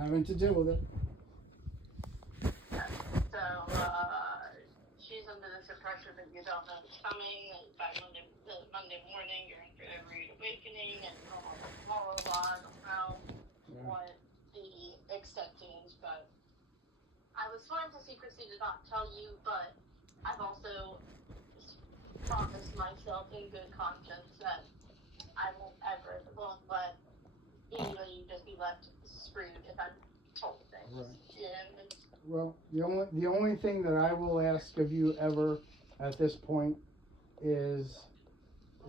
having to deal with it. So, she's under this impression that you don't know it's coming, and by Monday morning you're in for a rude awakening, and blah, blah, blah. I don't know what the extent is, but I was sworn to secrecy to not tell you, but I've also promised myself in good conscience that I won't let anybody just be left screwed if I'm told things. Right. Yeah. Well, the only thing that I will ask of you ever at this point is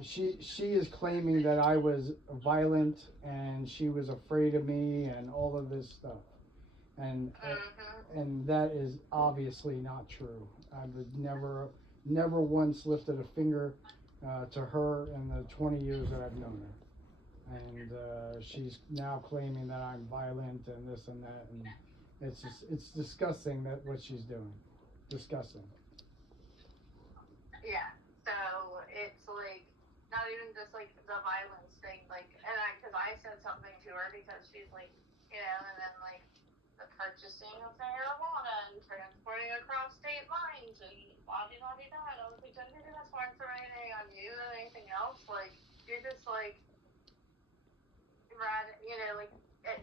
she is claiming that I was violent and she was afraid of me and all of this stuff, and and that is obviously not true. I would never once lifted a finger to her in the 20 years that I've known her, and she's now claiming that I'm violent and this and that, and it's disgusting that what she's doing, disgusting. Yeah. So it's like not even just like the violence thing, like, and because I said something to her because she's like, and then like the purchasing of marijuana and transporting across state lines and blah blah blah blah. I was like, don't you think that's more incriminating on you than anything else? Like, you're just like, like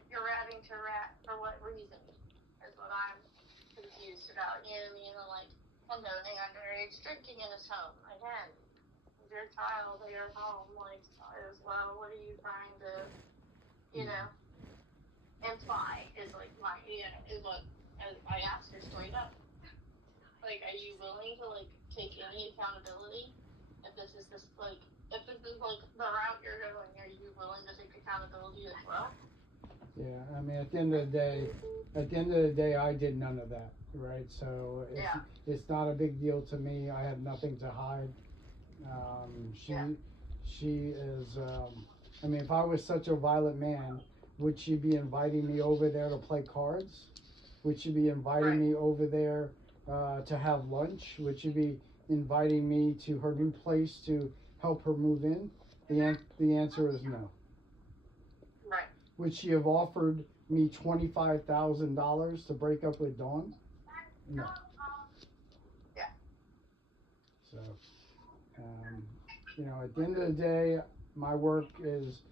you're ratting to rat for what reason? Is what I'm confused about. You know what I mean? And like condoning underage drinking in his home again. Your child at your home, like, as well. What are you trying to, imply? Is like is what I asked her straight up. Like, are you willing to like take any accountability? If this is like the route you're going, are you willing to take accountability as well? Yeah, I mean, at the end of the day, I did none of that, right? So it's not a big deal to me. I have nothing to hide. She is. I mean, if I was such a violent man, would she be inviting me over there to play cards? Would she be inviting me over there to have lunch? Would she be inviting me to her new place to help her move in? The answer is no. Right. Would she have offered me $25,000 to break up with Dawn? No. Yeah. So, at the end of the day, my work is,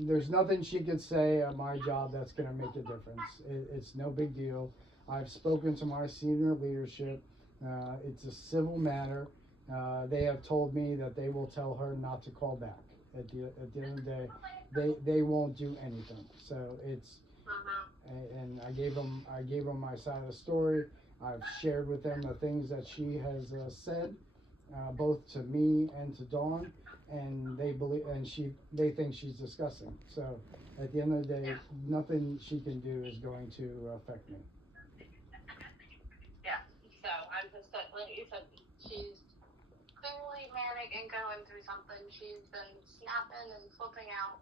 there's nothing she could say at my job that's going to make a difference. It's no big deal. I've spoken to my senior leadership. It's a civil matter. They have told me that they will tell her not to call back. At the end of the day, they won't do anything. So it's, and I gave them my side of the story. I've shared with them the things that she has said, both to me and to Dawn, and they think she's disgusting. So at the end of the day, nothing she can do is going to affect me. Yeah. So I'm just like you said, she's clearly manic and going through something. She's been snapping and flipping out.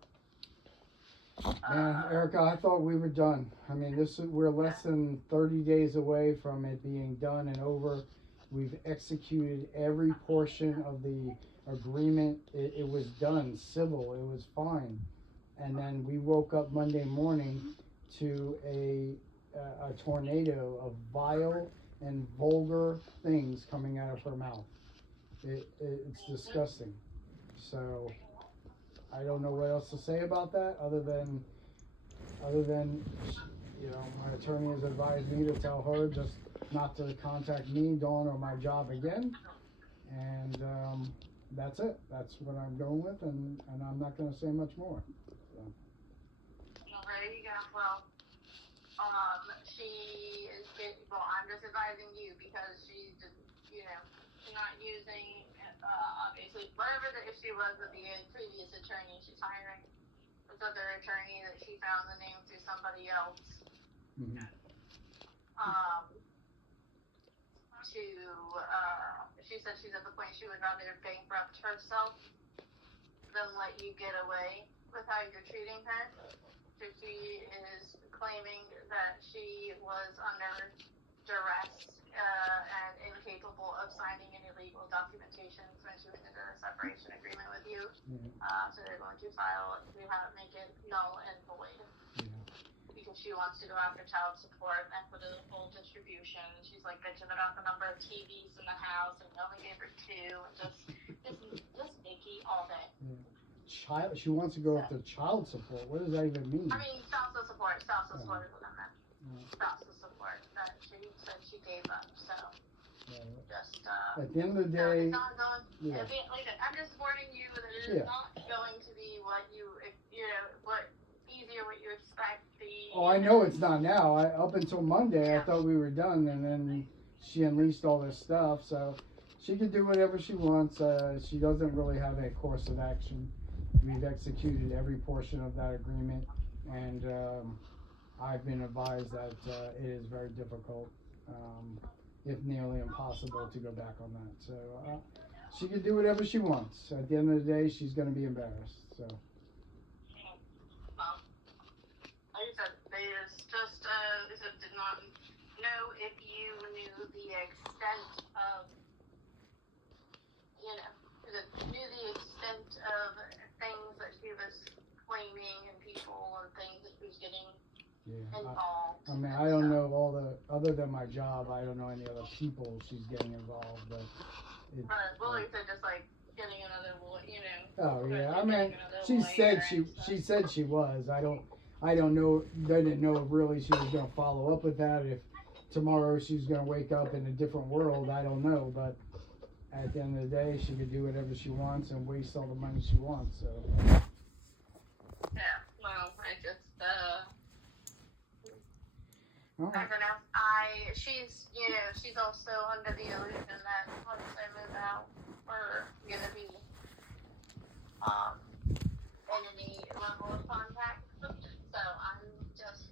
Man, Erica, I thought we were done. I mean, we're less than 30 days away from it being done and over. We've executed every portion of the agreement. It was done, civil, it was fine. And then we woke up Monday morning to a tornado of vile and vulgar things coming out of her mouth. It's disgusting. So I don't know what else to say about that other than my attorney has advised me to tell her just not to contact me, Dawn, or my job again, and that's it. That's what I'm going with, and I'm not going to say much more. So. Well, there you go. Well, she is I'm just advising you because she's just, not using, obviously, whatever the issue was with the previous attorney she's hiring, this other attorney that she found the name through somebody else. Mm-hmm. She said she's at the point she would rather bankrupt herself than let you get away with how you're treating her. So she is claiming that she was under duress and incapable of signing any legal documentations when she went into a separation agreement with you. So they're going to make it null and void. Yeah. Because she wants to go after child support and put it in full distribution. She's like bitching about the number of TVs in the house and we only gave her 2 and just Nikki all day. She wants to go after child support. What does that even mean? I mean, spousal support is what I meant. Spousal support that she said she gave up. So just at the end of the day, it's not going. Like I'm just warning you that it is not going to be what what you expect. Oh, I know it's not now. Up until Monday, I thought we were done, and then she unleashed all this stuff. So she can do whatever she wants. She doesn't really have a course of action. We've executed every portion of that agreement, and I've been advised that it is very difficult, if nearly impossible, to go back on that. So she can do whatever she wants. At the end of the day, she's going to be embarrassed. So. Well, like I said, they did not know if you knew the extent of, things that she was claiming and people and things that she was getting involved. I mean, I don't know other than my job, I don't know any other people she's getting involved, but. Well, you said just like getting another, Oh yeah, I mean, she said she was. I don't know. Didn't know if really she was gonna follow up with that. If tomorrow she's gonna wake up in a different world, I don't know. But at the end of the day, she can do whatever she wants and waste all the money she wants. So. Yeah. Well, I just All right. I don't know. She's also under the illusion that once I move out, we're gonna be in any level of contact. So I'm just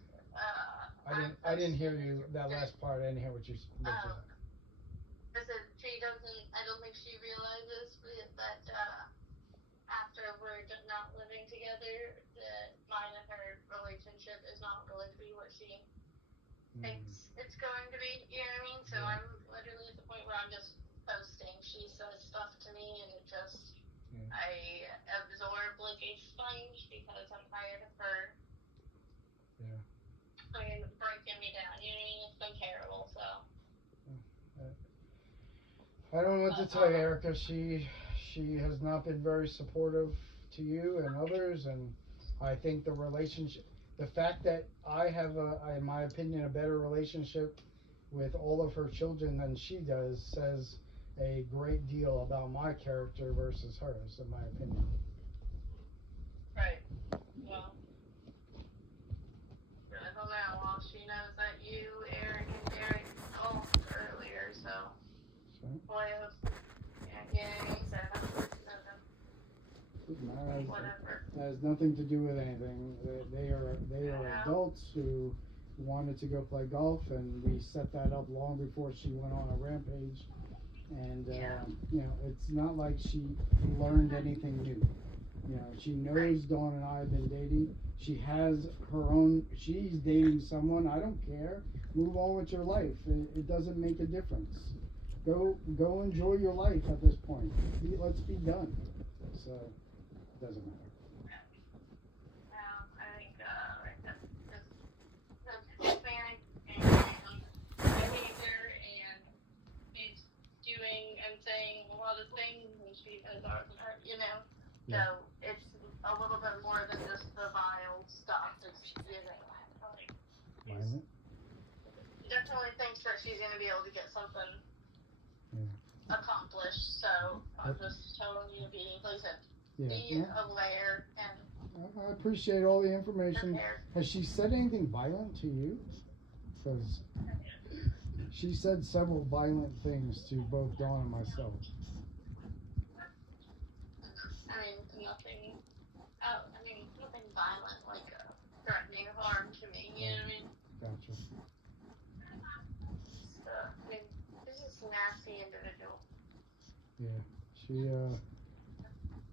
I didn't hear you that last part. I didn't hear what you said. I don't think she realizes that after we're just not living together, that mine and her relationship is not going to be what she thinks it's going to be. You know what I mean? So I'm literally at the point where I'm just posting. She says stuff to me, and it just I absorb like a sponge because I'm tired of her. Breaking me down. You know what I mean? It's been terrible. So. I don't know what to tell you, Erica. She has not been very supportive to you and others, and I think the fact that I have, in my opinion, a better relationship with all of her children than she does says a great deal about my character versus hers, in my opinion. Right. Well, I don't know. Well, she knows that you, Eric, and Derek golfed earlier, so. Boy, it was, whatever. It has nothing to do with anything. They are adults who wanted to go play golf, and we set that up long before she went on a rampage. And it's not like she learned anything new. She knows Dawn and I have been dating. She has her own. She's dating someone. I don't care. Move on with your life. It doesn't make a difference. Go enjoy your life at this point. Let's be done. So, it doesn't matter. I think that's panic and behavior, and she's doing and saying a lot of things, and she has so it's a little bit more than just the vile stuff. It's definitely thinks that she's going to be able to get something accomplished. So I'm just telling you to be, like I said, be aware and. I appreciate all the information. Prepared. Has she said anything violent to you? Because she said several violent things to both Dawn and myself. Nothing violent, like threatening harm to me. You know what I mean? Gotcha. This is a nasty individual. Yeah,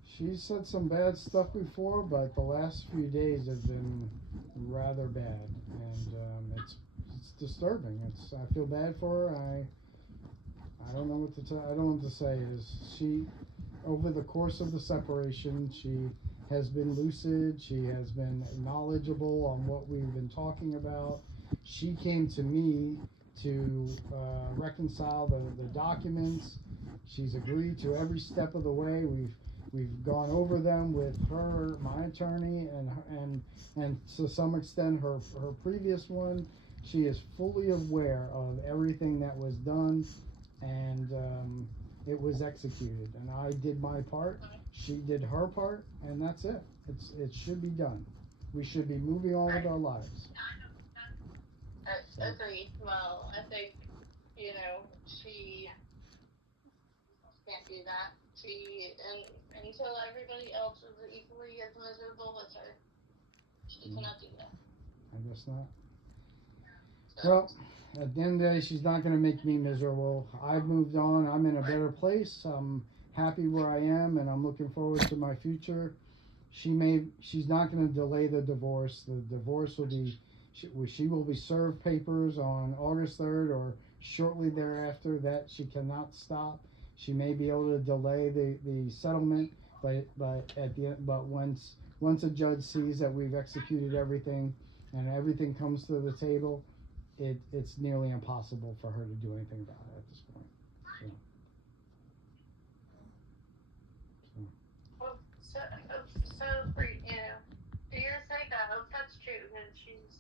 she said some bad stuff before, but the last few days have been rather bad, and it's disturbing. I feel bad for her. I don't know what to I don't know what to say. Is she, over the course of the separation, she has been lucid. She has been knowledgeable on what we've been talking about. She came to me to reconcile the documents. She's agreed to every step of the way. We've gone over them with her, my attorney, and to some extent her previous one. She is fully aware of everything that was done, and it was executed. And I did my part. She did her part, and that's it. It should be done. We should be moving on with our lives. Agreed. Well, I think, she can't do that. Until everybody else is equally as miserable as her, she cannot do that. I guess not. So, Well, at the end of the day, she's not going to make me miserable. I've moved on. I'm in a better place. I'm happy where I am, and I'm looking forward to my future. She's not going to delay the divorce. The divorce will be, she will be served papers on August 3rd or shortly thereafter. That she cannot stop. She may be able to delay the settlement, but once a judge sees that we've executed everything and everything comes to the table, it's nearly impossible for her to do anything about it at this point. So for your sake, I hope that's true, and she's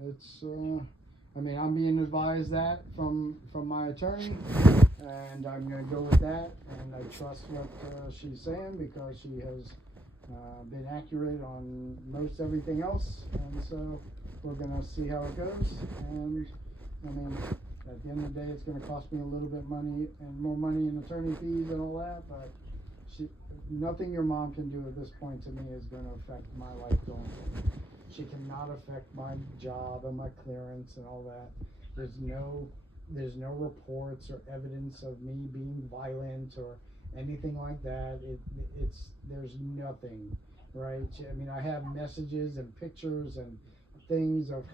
It's I'm being advised that from my attorney, and I'm going to go with that, and I trust what she's saying because she has been accurate on most everything else, and so we're going to see how it goes. And at the end of the day, it's going to cost me a little bit money and more money in attorney fees and all that, but nothing your mom can do at this point to me is going to affect my life going forward. She cannot affect my job and my clearance and all that. There's no reports or evidence of me being violent or anything like that. There's nothing, right? I have messages and pictures and things of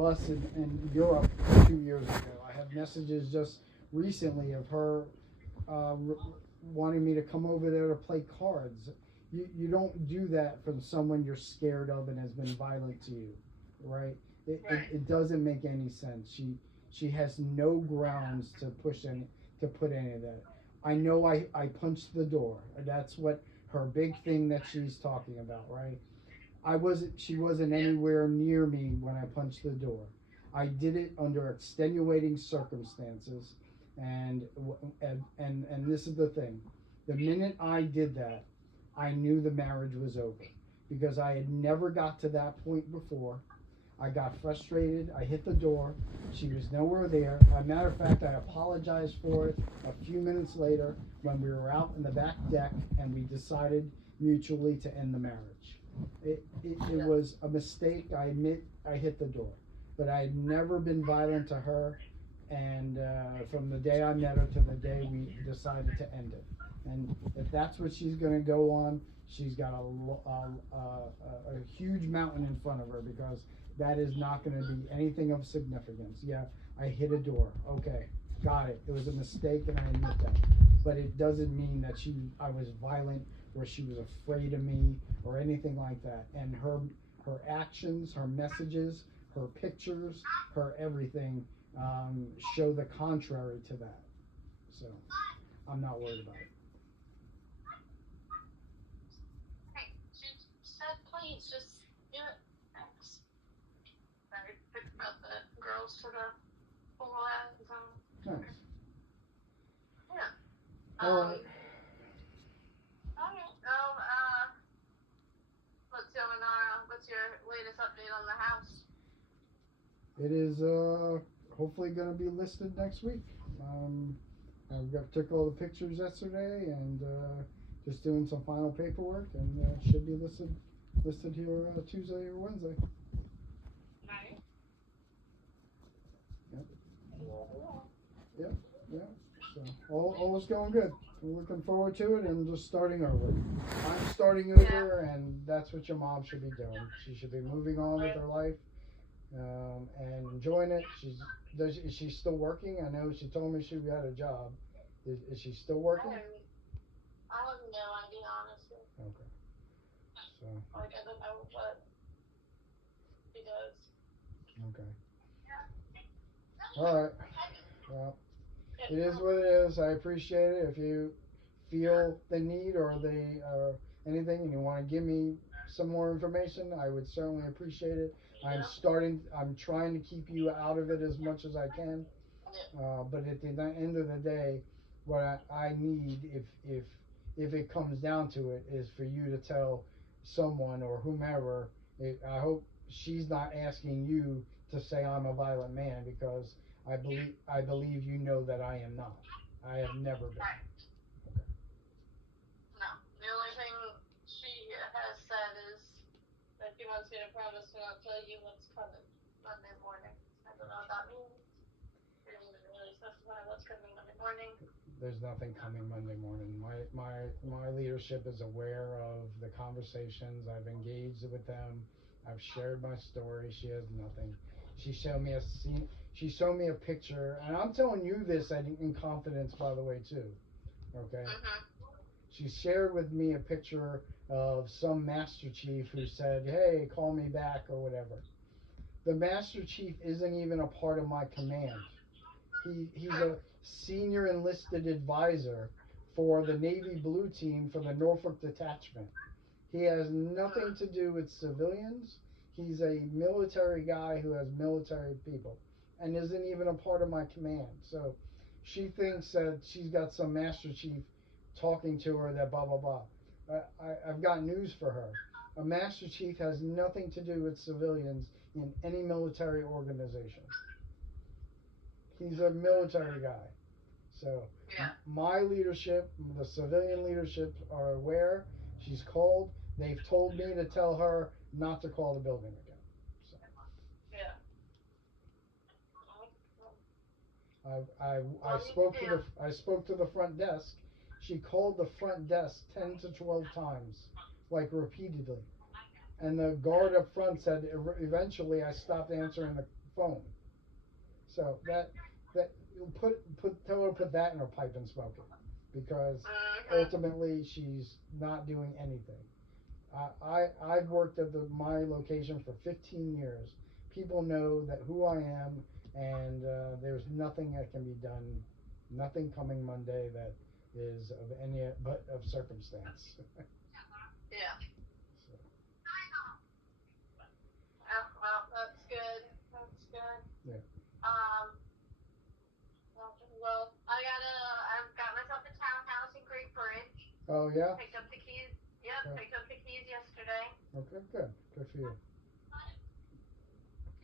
us in Europe 2 years ago. I have messages just recently of her wanting me to come over there to play cards. You don't do that from someone you're scared of and has been violent to you, right? It doesn't make any sense. She has no grounds to put any of that. I know I punched the door. That's what her big thing that she's talking about, right? She wasn't anywhere near me when I punched the door. I did it under extenuating circumstances, and this is the thing. The minute I did that, I knew the marriage was over because I had never got to that point before. I got frustrated. I hit the door. She was nowhere there. As a matter of fact, I apologized for it a few minutes later when we were out in the back deck and we decided mutually to end the marriage. It was a mistake. I admit I hit the door, but I had never been violent to her. And from the day I met her to the day we decided to end it. And if that's what she's going to go on, she's got a huge mountain in front of her because that is not going to be anything of significance. Yeah, I hit a door. Okay, got it. It was a mistake and I admit that. But it doesn't mean that I was violent or she was afraid of me or anything like that. And her actions, her messages, her pictures, her everything show the contrary to that. So I'm not worried about it. Please just do it. Thanks. I picked about the girls to the pool and Nice. Yeah. All right. What's going on? What's your latest update on the house? It is hopefully going to be listed next week. I took all the pictures yesterday and just doing some final paperwork, and should be listed here Tuesday or Wednesday. Nice. Yep. So all is going good. We're looking forward to it and just starting over. I'm starting over, and that's what your mom should be doing. She should be moving on with her life and enjoying it. Is she still working? I know she told me she had a job. Is she still working? I have no idea, honestly. Okay. So, Like, I don't know what he does. okay. All right. Well, It, it is what it is. I appreciate it. If you feel the need or anything and you want to give me some more information, I would certainly appreciate it. yeah. I'm trying to keep you out of it as much as I can. Yeah. But at the end of the day, what I need, if it comes down to it, is for you to tell someone or whomever. I hope she's not asking you to say I'm a violent man, because I believe you know that I am not. I have never been. Right. Okay. No. The only thing she has said is that she wants me to promise to not tell you what's coming Monday morning. I don't know what that means. She didn't even really specify what's coming Monday morning. There's nothing coming Monday morning. My leadership is aware of the conversations. I've engaged with them. I've shared my story. She has nothing. She showed me a scene. She showed me a picture, and I'm telling you this in confidence, by the way, too. Okay. Mm-hmm. She shared with me a picture of some master chief who said, "Hey, call me back," or whatever. The master chief isn't even a part of my command. He's a senior enlisted advisor for the Navy Blue Team for the Norfolk Detachment. He has nothing to do with civilians. He's a military guy who has military people and isn't even a part of my command. So she thinks that she's got some master chief talking to her that blah blah blah. I've got news for her. A master chief has nothing to do with civilians in any military organization. He's a military guy. So Yeah. my leadership, the civilian leadership, are aware. She's called. They've told me to tell her not to call the building again. So Yeah. I All you can spoke to do. the front desk. She called the front desk 10 to 12 times, like repeatedly. And the guard up front said eventually I stopped answering the phone. So that tell her to put that in her pipe and smoke it, because Mm-hmm. ultimately she's not doing anything. I've worked at my location for 15 years. People know that who I am, and there's nothing that can be done. Nothing coming Monday that is of any but of circumstance. Yeah. So, Well, that's good. That's good. yeah. Um, well, I've got myself a townhouse in Great Bridge. Oh yeah. Picked up the keys. Yep, Okay. picked up the keys yesterday. Okay. Good. Good for you.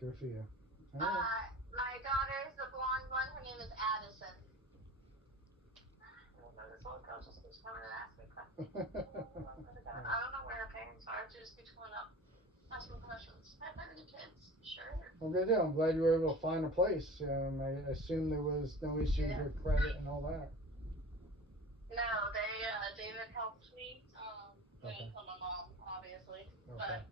Good for you. All right. My daughter is the blonde one. Her name is Addison. I don't know, this little girl just keeps coming and asking me questions. I don't know where her parents are. She just keeps coming up, asking questions. Hi, the kids. Sure. Well, good deal. I'm glad you were able to find a place. I assume there was no issues Yeah. with credit and all that. No, David helped me. They Okay. didn't tell my mom, obviously, Okay. but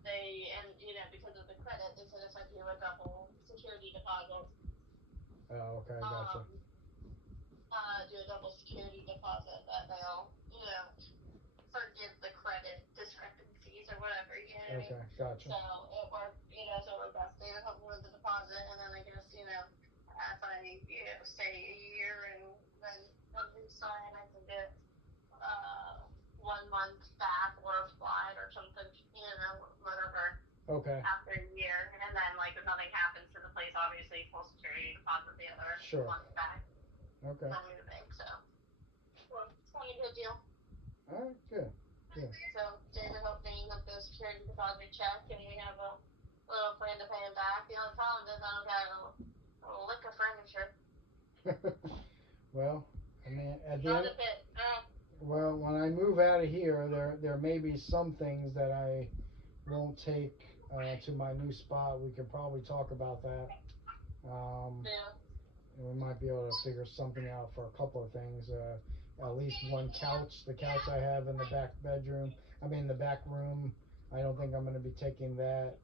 because of the credit, they said if I do a double security deposit, Oh, okay. Gotcha. um, do a double security deposit, that they'll, forgive the credit discrepancies or whatever, you know what I mean? Okay. Gotcha. So so it worked best. David helped me with the deposit, and then I guess, if I, say a year and then resign, I can get 1 month back or applied or something, whatever, Okay. after a year. And then, like, if nothing happens to the place, obviously, full security deposit the other Sure. month back Okay. for moving. So, it's kind of a good deal. All right. Good. Good. So, David helped me with the security deposit check, and we have a little plan to pay him back. The only problem is I don't have a lick of furniture. Well, I mean, at the Not end. a bit. Well, when I move out of here, there may be some things that I won't take to my new spot. We could probably talk about that. Yeah. And we might be able to figure something out for a couple of things. At least one couch, the couch I have in the back bedroom. I mean, the back room. I don't think I'm going to be taking that.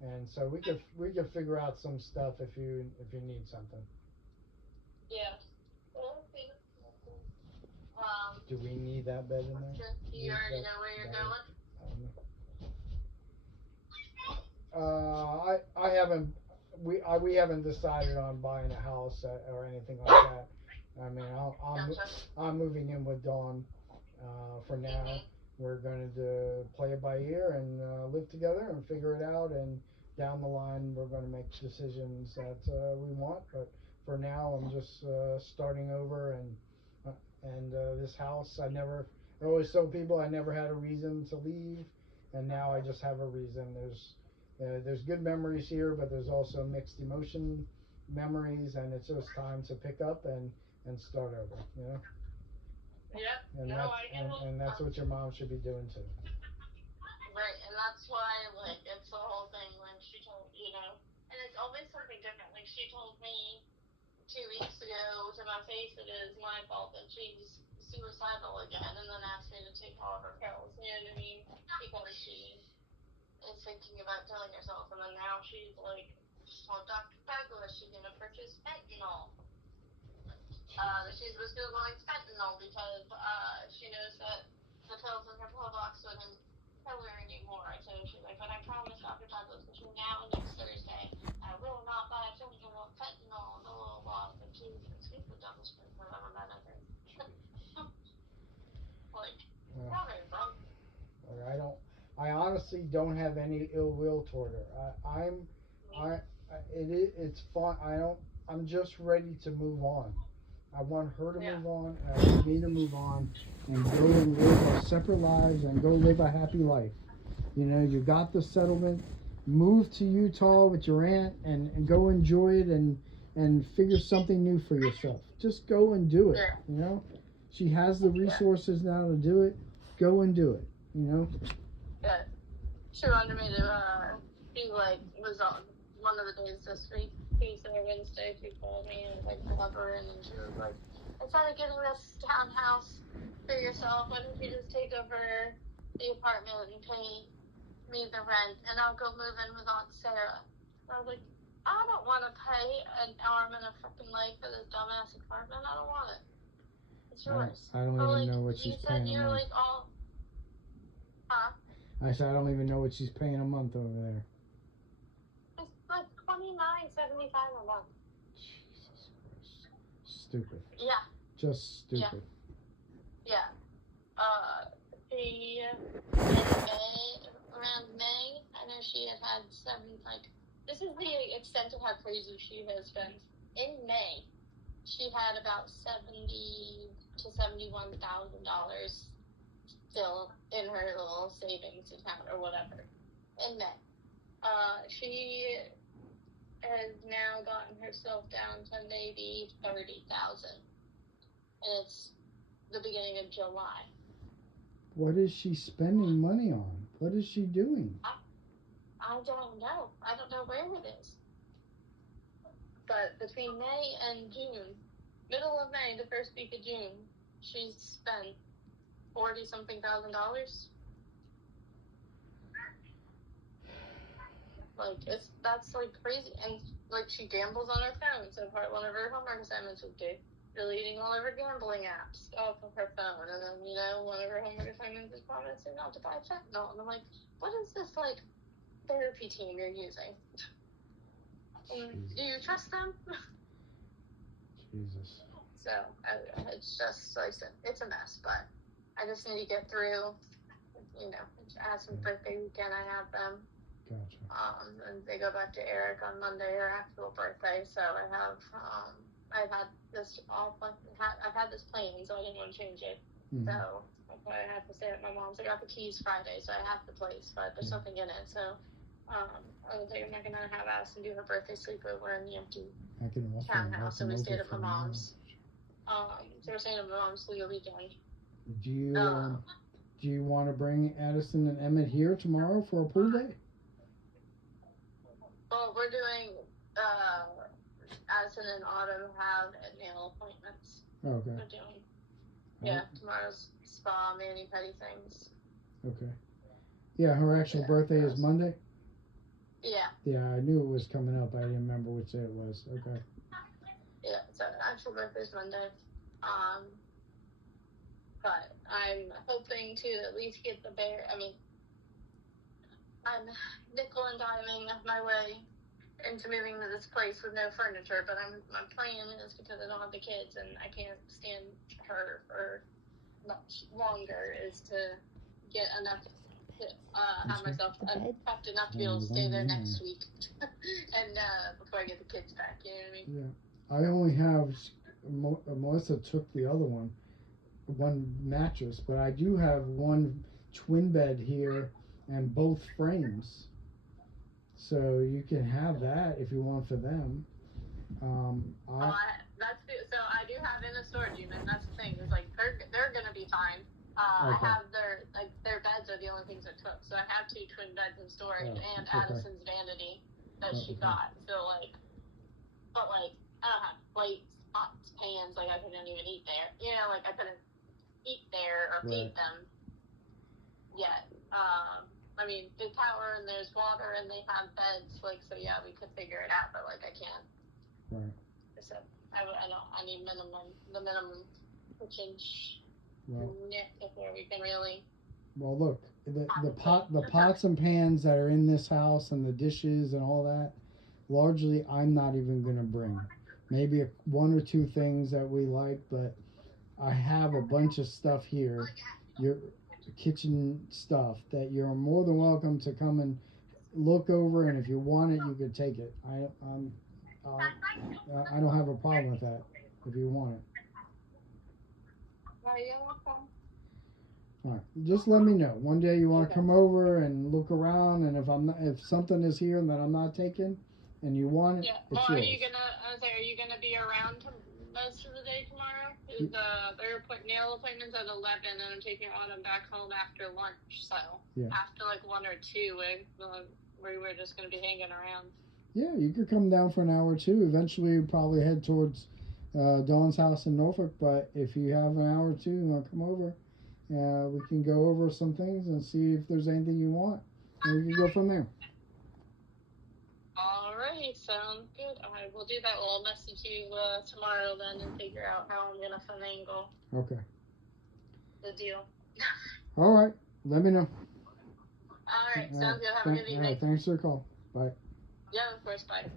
And so we could figure out some stuff if you need something. Yeah. Well, we'll see. Do we need that bed in there? You already know where you're going? I haven't. We haven't decided on buying a house or anything like that. I mean, Gotcha. I'm moving in with Dawn. For now, we're going to play it by ear and live together and figure it out. And down the line, we're going to make decisions that we want. But for now, I'm just starting over and this house. I always tell people I never had a reason to leave, and now I just have a reason. There's good memories here, but there's also mixed emotion memories, and it's just time to pick up and start over, you know. Yep. And No, that's I get it. and that's what your mom should be doing too. Right, and that's why, like, it's the whole thing when she told, and it's always something different. Like, she told me 2 weeks ago to my face it is my fault that she's suicidal again, and then asked me to take all of her pills, you know what I mean? Because she is thinking about killing herself, and then now she's like, she told Dr. Douglas she's gonna purchase fentanyl. She's was Googling fentanyl because she knows that the pills in her pill box wouldn't kill her anymore. So she's like, but I promise Dr. Douglas between now and next Thursday, I will not buy a fentanyl, blah, blah, blah. But she's the dumbest person I've ever met, I think. Like, not very fun. I honestly don't have any ill will toward her. It's fun. I'm just ready to move on. I want her to move on, and I want me to move on and go and live our separate lives and go live a happy life. You know, you got the settlement, move to Utah with your aunt and go enjoy it and figure something new for yourself. Just go and do it, you know? She has the resources now to do it. Go and do it, you know? Yeah. She wanted me to, she, like, was on one of the days this week, Tuesday or Wednesday, she called me and, like, love her, and she was like, instead of getting this townhouse for yourself, why don't you just take over the apartment and pay me the rent, and I'll go move in with Aunt Sarah. And I was like, I don't want to pay an arm and a freaking leg for this dumbass apartment. I don't want it. It's yours. I don't even know what she's paying a month. You said you're like all, huh? I said I don't even know what she's paying a month over there. It's like $29.75 a month. Jesus Christ. Stupid. Yeah. Just stupid. Yeah. She, around May, I know she had this is the extent of how crazy she has been. In May, she had about $70,000 to $71,000 still in her little savings account or whatever. In May. She has now gotten herself down to maybe $30,000. And it's the beginning of July. What is she spending money on? What is she doing? I don't know. I don't know where it is. But between May and June, middle of May, the first week of June, she's spent $40-something thousand. Like, that's like crazy. And like, she gambles on her phone. So one of her homework assignments was deleting all of her gambling apps off of her phone. And then, one of her homework assignments is promising not to buy fentanyl. And I'm like, what is this, like, therapy team you're using? Do you trust them? Jesus. So, it's just, like I said, it's a mess. But I just need to get through, Aspen's birthday weekend, I have them. Gotcha. And they go back to Eric on Monday, her actual birthday. So I have, I've had this I've had this planned, so I didn't want to change it. Mm-hmm. So I have to stay at my mom's. I got the keys Friday, so I have the place, but there's nothing in it. So I don't think I'm not gonna have Aspen do her birthday sleepover in the empty townhouse. So we stayed at my mom's. So we're staying at my mom's for the weekend. Do you want to bring Addison and Emmett here tomorrow for a pool day? Well, we're doing, Addison and Autumn have nail appointments. Okay. We're doing, tomorrow's spa, mani-pedi things. Okay. Yeah, her actual birthday is Monday? Yeah. Yeah, I knew it was coming up. I didn't remember which day it was. Okay. Yeah, so actual birthday's Monday. but I'm hoping to at least get the bear. I mean, I'm nickel and diming my way into moving to this place with no furniture, but my plan is, because I don't have the kids and I can't stand her for much longer, is to get enough to have myself prepped enough to be able to stay there next week and before I get the kids back, you know what I mean? Yeah, I only have Melissa took the other one mattress, but I do have one twin bed here and both frames, so you can have that if you want for them. So I do have in a storage unit, and that's the thing, is like they're gonna be fine. Okay. I have their beds are the only things that took, so I have 2 twin beds in storage and okay. Addison's vanity that she got. So but I don't have plates, pots, pans, I couldn't even eat there. You know, I couldn't eat there or feed them yet. I mean, the tower and there's water and they have beds, so yeah, we could figure it out, but I can't. Right. So I need the minimum kitchen before we can really. Well, look, the pots and pans that are in this house and the dishes and all that, largely I'm not even gonna bring. Maybe 1 or 2 things that we like, but I have a bunch of stuff here, your kitchen stuff, that you're more than welcome to come and look over, and if you want it, you could take it. I don't have a problem with that if you want it. All right, just let me know. One day you want to come over and look around, and if something is here that I'm not taking, and you want it, it's yours. Are you gonna be around most of the day tomorrow? Their nail appointments at 11, and I'm taking Autumn back home after lunch. So after 1 or 2, we were just gonna be hanging around. Yeah, you could come down for an hour or 2. Eventually, we'll probably head towards Dawn's house in Norfolk. But if you have an hour or 2, you want to come over, we can go over some things and see if there's anything you want, and we can go from there. All right, sounds good. I will do that. I'll message you tomorrow then and figure out how I'm gonna finagle. Okay. The deal. All right, let me know. All right, sounds good. Have a good evening. All right, thanks for the call. Bye. Yeah, of course. Bye.